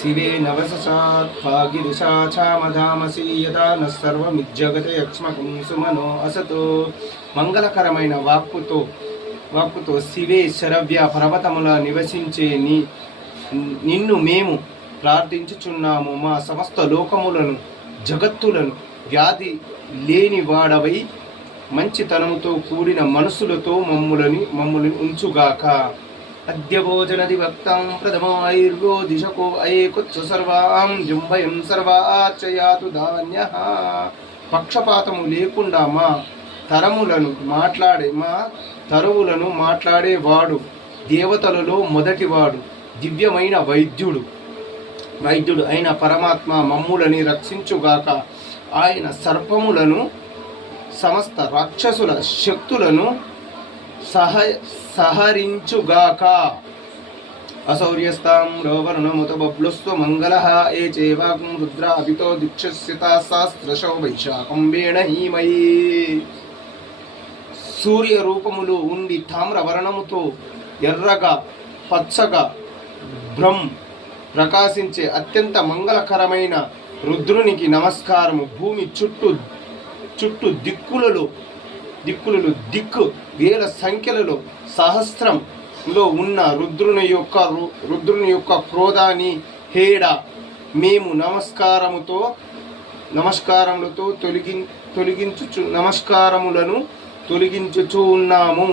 శివే నవససాత్గిరిశాచామధామసి యదా నర్వమిజ్జగతే యక్ష్మకం సుమనో అసతో. మంగళకరమైన వాక్కుతో శివే శరవ్య పర్వతముల నివసించే నిన్ను మేము ప్రార్థించుచున్నాము. మా సమస్త లోకములను జగత్తులను వ్యాధి లేని వాడవై మంచితనముతో కూడిన మనసులతో మమ్ములని ఉంచుగాక. అద్య భోజన దివక్తం ప్రథమాయుర్గో దిశకో అయేకుత్స సర్వాం జంభయం సర్వాచయాతు ధాన్యః. పక్షపాతము లేకుండా మా తరువులను మాట్లాడేవాడు, దేవతలలో మొదటివాడు, దివ్యమైన వైద్యుడు అయిన పరమాత్మ మమ్ములని రక్షించుగాక. ఆయన సర్పములను సమస్త రాక్షసుల శక్తులను సహరించుగాక. అశౌర్యస్తాం రోవర్ణముత బబ్లుస్వ మంగళః ఏ చేవాకం రుద్ర అభితో దీక్షస్యతా శాస్త్రశో వైశాఖం వేణహీమయీ. సూర్య రూపములు ఉండి తామ్రవర్ణముతో ఎర్రగా పచ్చగా ప్రకాశించే అత్యంత మంగళకరమైన రుద్రునికి నమస్కారము. భూమి చుట్టూ దిక్కులలో వేల సంఖ్యలలో సహస్రంలో ఉన్న రుద్రుని యొక్క క్రోధాన్ని హేడ మేము నమస్కారములను తొలగించుచు ఉన్నాము.